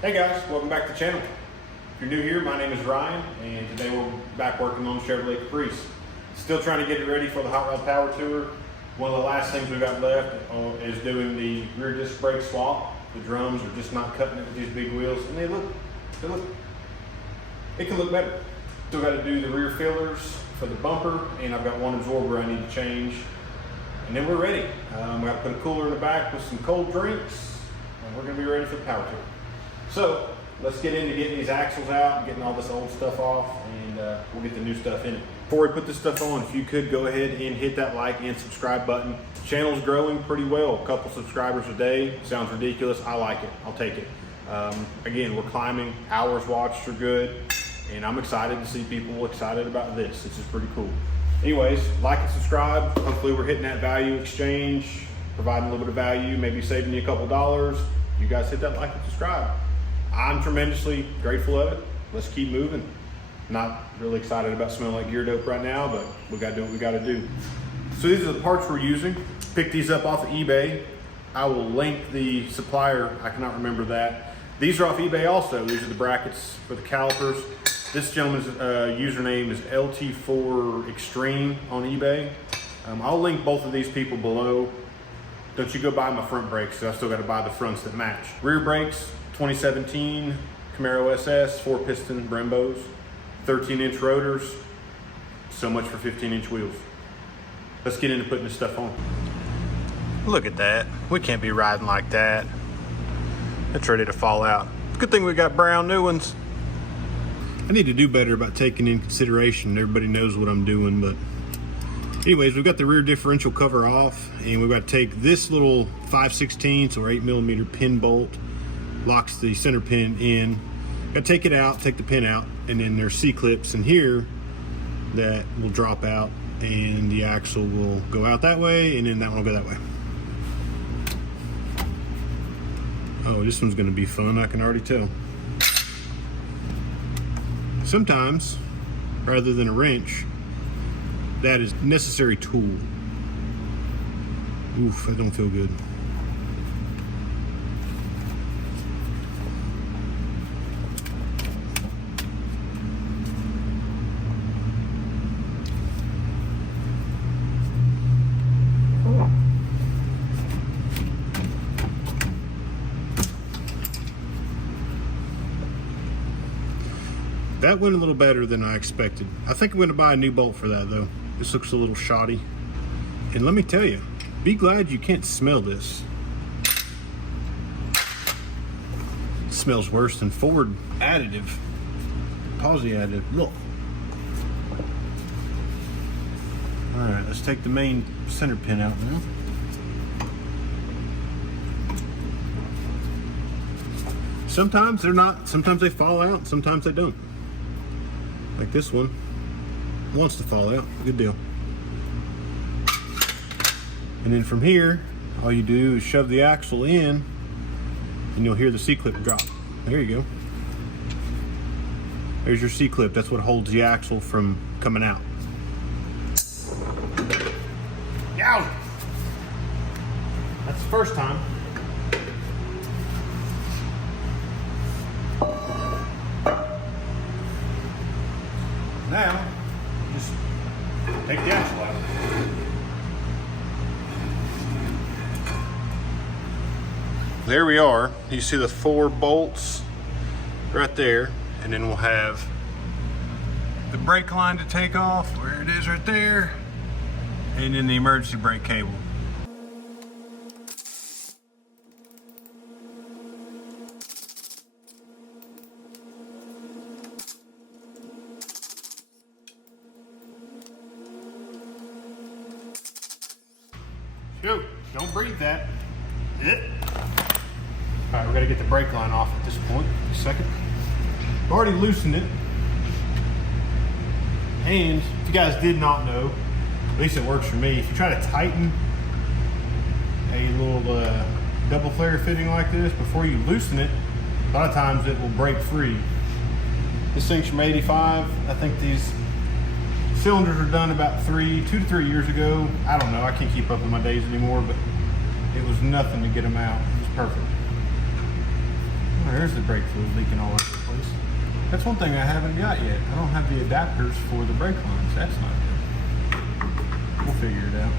Hey guys, welcome back to the channel. If you're new here, my name is Ryan, and today we're back working on the Chevrolet Caprice. Still trying to get it ready for the HotRod Power Tour. One of the last things we've got left is doing the rear disc brake swap. The drums are just not cutting it with these big wheels, and it can look better. Still got to do the rear fillers for the bumper, and I've got one absorber I need to change. And then we're ready. We got to put a cooler in the back with some cold drinks, and we're going to be ready for the Power Tour. So let's get into getting these axles out and getting all this old stuff off, and we'll get the new stuff in it. Before we put this stuff on, if you could go ahead and hit that like and subscribe button. The channel's growing pretty well, a couple subscribers a day. Sounds ridiculous, I like it, I'll take it. Again, we're climbing, hours watched are good, and I'm excited to see people excited about this. This is pretty cool. Anyways, like and subscribe. Hopefully we're hitting that value exchange, providing a little bit of value, maybe saving you a couple dollars. You guys hit that like and subscribe. I'm tremendously grateful of it. Let's keep moving. Not really excited about smelling like gear dope right now, but we gotta do what we gotta do. So these are the parts we're using. Picked these up off of eBay. I will link the supplier, I cannot remember that. These are off eBay also. These are the brackets for the calipers. This gentleman's username is LT4 Extreme on eBay. I'll link both of these people below. Don't you go buy my front brakes, so I still gotta buy the fronts that match. Rear brakes, 2017 Camaro SS, 4-piston Brembos, 13-inch rotors, so much for 15-inch wheels. Let's get into putting this stuff on. Look at that. We can't be riding like that. It's ready to fall out. Good thing we got brown new ones. I need to do better about taking in consideration. Everybody knows what I'm doing, but anyways, we've got the rear differential cover off, and we've got to take this little 5/16 or 8mm pin bolt, locks the center pin in. Got to take it out, take the pin out, and then there's C-clips in here that will drop out, and the axle will go out that way, and then that one will go that way. Oh, this one's going to be fun, I can already tell. Sometimes, rather than a wrench, that is a necessary tool. Oof, that don't feel good. That went a little better than I expected. I think I'm going to buy a new bolt for that though. This looks a little shoddy. And let me tell you, be glad you can't smell this. It smells worse than Ford additive. Posi additive. Look. Alright, let's take the main center pin out now. Sometimes they're not, sometimes they fall out, sometimes they don't. Like this one wants to fall out, good deal. And then from here, all you do is shove the axle in, and you'll hear the C-clip drop. There you go. There's your C-clip. That's what holds the axle from coming out. Yowza! That's the first time. Now, just take the axle out. There we are. You see the 4 bolts right there, and then we'll have the brake line to take off, where it is right there, and then the emergency brake cable. Shoot, don't breathe that. All right, we gotta get the brake line off at this point. Just a second. I've already loosened it. And if you guys did not know, at least it works for me, if you try to tighten a little double flare fitting like this before you loosen it, a lot of times it will break free. This thing's from '85. I think these cylinders are done about 2 to 3 years ago. I don't know, I can't keep up with my days anymore, but it was nothing to get them out. It was perfect. Oh, there's the brake fluid leaking all over the place. That's one thing I haven't got yet. I don't have the adapters for the brake lines. That's not good. We'll figure it out.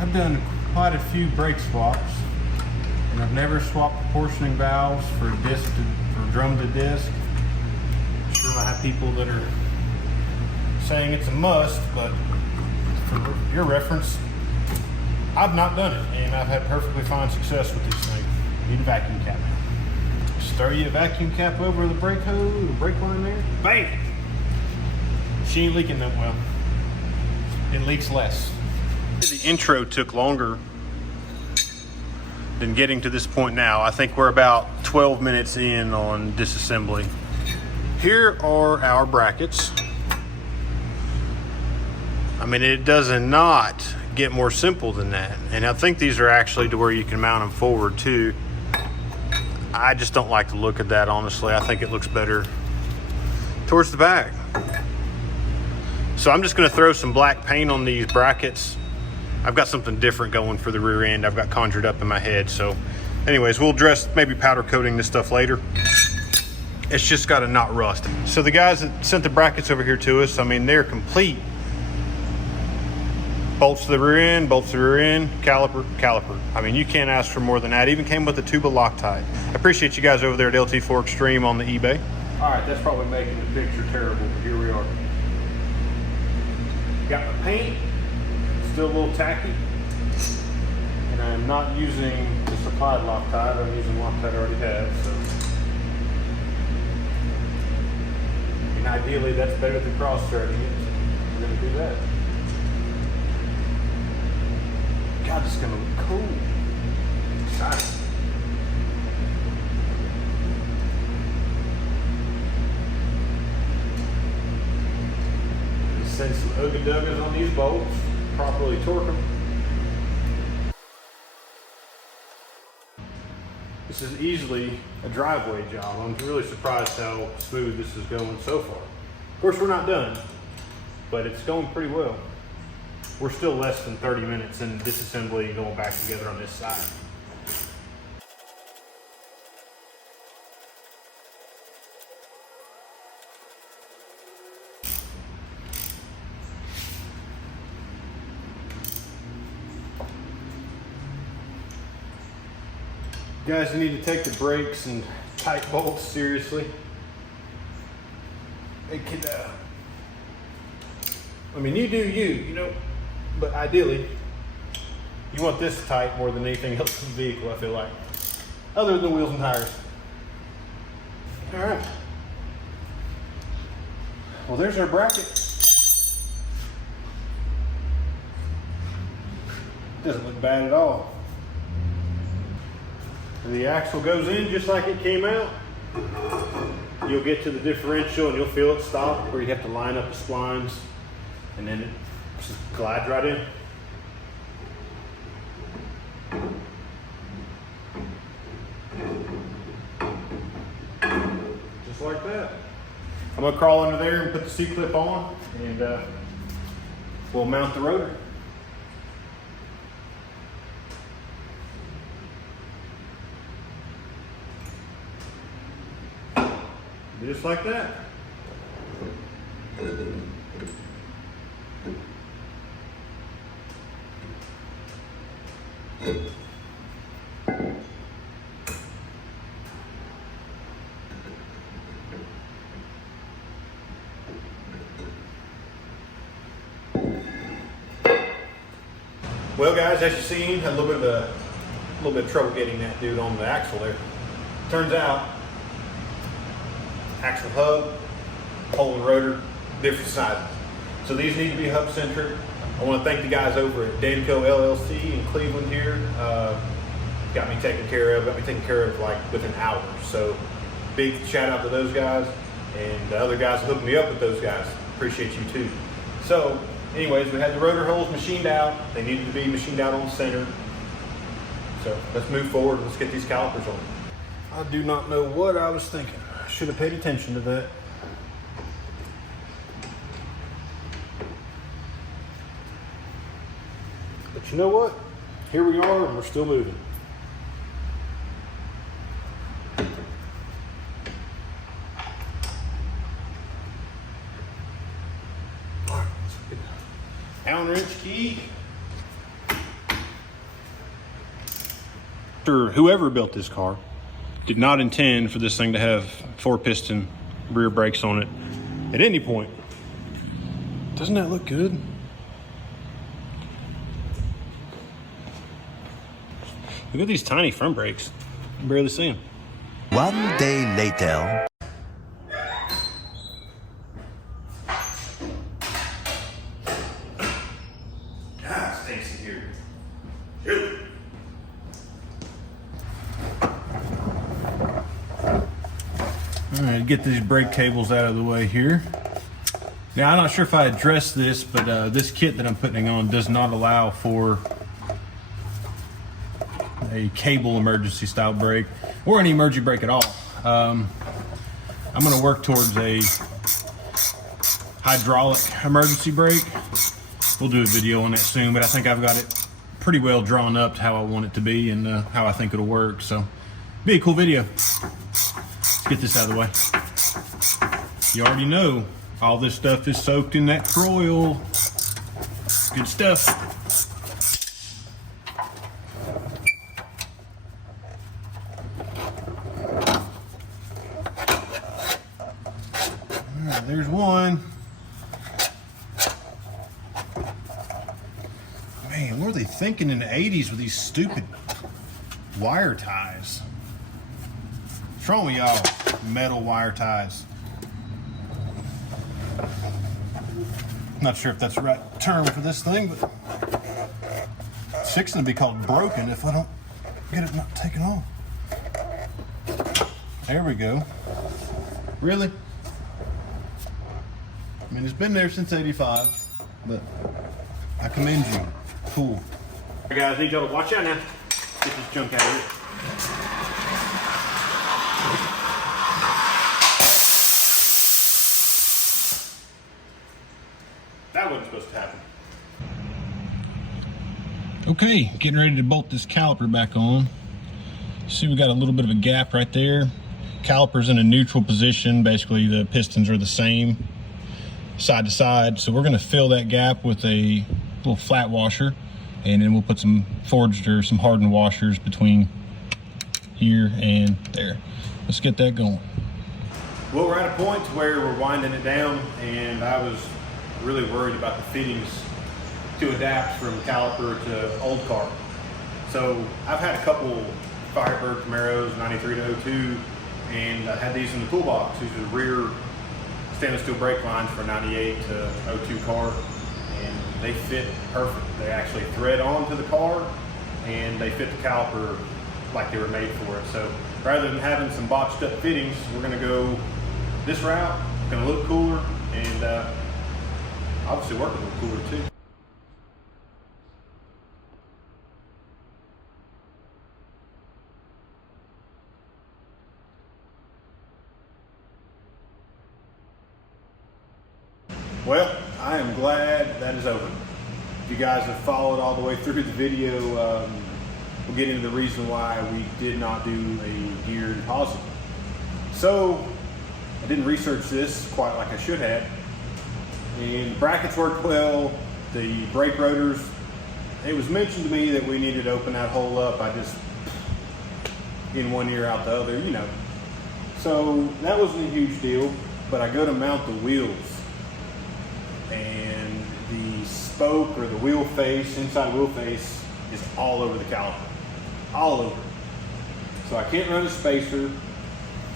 I've done quite a few brake swaps, and I've never swapped proportioning valves for drum to disc. I'm sure I have people that are saying it's a must, but for your reference, I've not done it, and I've had perfectly fine success with these things. Need a vacuum cap. Just throw you a vacuum cap over the brake hose, the brake line there, bam! She ain't leaking that well. It leaks less. The intro took longer than getting to this point now. I think we're about 12 minutes in on disassembly. Here are our brackets. I mean, it does not get more simple than that. And I think these are actually to where you can mount them forward too. I just don't like the look of that, honestly. I think it looks better towards the back. So I'm just gonna throw some black paint on these brackets. I've got something different going for the rear end. I've got conjured up in my head. So anyways, we'll address maybe powder coating this stuff later. It's just got to not rust. So the guys that sent the brackets over here to us, I mean, they're complete. Bolts to the rear end, bolts to the rear end, caliper. I mean, you can't ask for more than that. Even came with a tube of Loctite. I appreciate you guys over there at LT4 Extreme on the eBay. All right, that's probably making the picture terrible, but here we are. Got my paint, still a little tacky. And I'm not using the supplied Loctite. I'm using Loctite I already have, so. And ideally, that's better than cross-threading it. I'm gonna do that. God, this is gonna look cool. Exciting. Send some Oga-Dogas on these bolts, properly torque them. This is easily a driveway job. I'm really surprised how smooth this is going so far. Of course, we're not done, but it's going pretty well. We're still less than 30 minutes in disassembly and going back together on this side. You guys need to take the brakes and tight bolts seriously. It could, I mean, you do you know, but ideally, you want this tight more than anything else in the vehicle, I feel like. Other than wheels and tires. All right. Well, there's our bracket. Doesn't look bad at all. The axle goes in just like it came out. You'll get to the differential and you'll feel it stop where you have to line up the splines, and then it just glides right in. Just like that. I'm gonna crawl under there and put the C-clip on, and we'll mount the rotor. Just like that. Well, guys, as you've seen, had a little bit of trouble getting that dude on the axle there. Turns out, axle hub, hole and rotor, different sizes. So these need to be hub centric. I want to thank the guys over at Danco LLC in Cleveland here. Got me taken care of like within hours. So big shout out to those guys, and the other guys hooked me up with those guys. Appreciate you too. So anyways, we had the rotor holes machined out. They needed to be machined out on center. So let's move forward. Let's get these calipers on. I do not know what I was thinking. I should have paid attention to that. But you know what? Here we are, and we're still moving. Allen wrench key. Whoever built this car did not intend for this thing to have 4-piston rear brakes on it at any point. Doesn't that look good? Look at these tiny front brakes. You can barely see them. One day later. God, it stinks in here. Shoot. All right, get these brake cables out of the way here. Now, I'm not sure if I addressed this, but this kit that I'm putting on does not allow for a cable emergency style brake or any emergency brake at all. I'm going to work towards a hydraulic emergency brake. We'll do a video on that soon, but I think I've got it pretty well drawn up to how I want it to be and how I think it'll work. So, be a cool video. Let's get this out of the way. You already know all this stuff is soaked in that oil. Good stuff. All right, there's one. Man, what are they thinking in the 80s with these stupid wire ties? What's wrong with y'all? Metal wire ties. Not sure if that's the right term for this thing, but it's fixing to be called broken if I don't get it not taken off. There we go. Really? I mean, it's been there since '85, but I commend you. Cool. All right, guys, I need y'all to watch out now. Get this junk out of here. That wasn't supposed to happen. Okay, getting ready to bolt this caliper back on. See, we got a little bit of a gap right there. Caliper's in a neutral position. Basically, the pistons are the same side to side. So we're gonna fill that gap with a little flat washer, and then we'll put some forged or some hardened washers between here and there. Let's get that going. Well, we're at a point where we're winding it down, and I was really worried about the fittings to adapt from caliper to old car. So I've had a couple Firebird Camaros, 93 to 02, and I had these in the toolbox. These are the rear stainless steel brake lines for 98 to 02 car, and they fit perfect. They actually thread onto the car, and they fit the caliper like they were made for it. So rather than having some botched up fittings, we're gonna go this route. It's gonna look cooler, and obviously work a little cooler too. Well, I am glad that is over. If you guys have followed all the way through the video, we'll get into the reason why we did not do a geared posi. So, I didn't research this quite like I should have. And the brackets worked well, the brake rotors. It was mentioned to me that we needed to open that hole up. I just, in one ear out the other, you know. So that wasn't a huge deal, but I go to mount the wheels, and the spoke or the wheel face, inside wheel face, is all over the caliper, all over. So I can't run a spacer.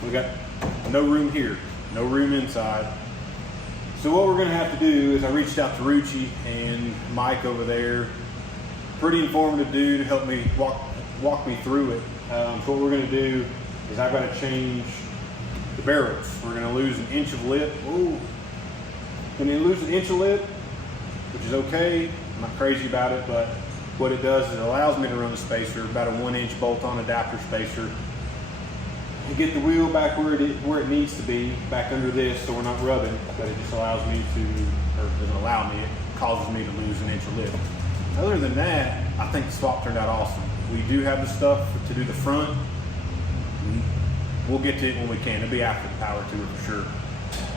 We got no room here, no room inside. So what we're gonna have to do is I reached out to Rucci and Mike over there. Pretty informative dude, helped me walk me through it. So what we're gonna do is I've got to change the barrels. We're gonna lose an inch of lip. Ooh, gonna lose an inch of lip, which is okay. I'm not crazy about it, but what it does is it allows me to run the spacer, about a 1-inch bolt-on adapter spacer, and get the wheel back where it needs to be, back under this, so we're not rubbing. But it just allows me to, or doesn't allow me, it causes me to lose an inch of lip. Other than that, I think the swap turned out awesome. We do have the stuff to do the front. We'll get to it when we can. It'll be after the power tour for sure.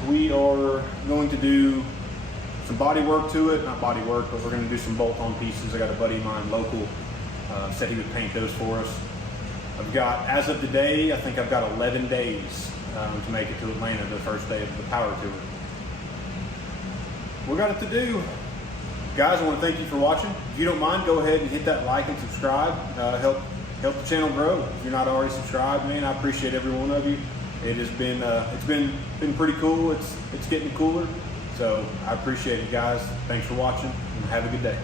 We are going to do some body work to it, not body work, but we're gonna do some bolt-on pieces. I got a buddy of mine local, said he would paint those for us. I've got, as of today, I think I've got 11 days to make it to Atlanta, the first day of the power tour. We got it to do. Guys, I want to thank you for watching. If you don't mind, go ahead and hit that like and subscribe. Help the channel grow. If you're not already subscribed, man, I appreciate every one of you. It has been it's been pretty cool. It's getting cooler. So I appreciate it, guys. Thanks for watching and have a good day.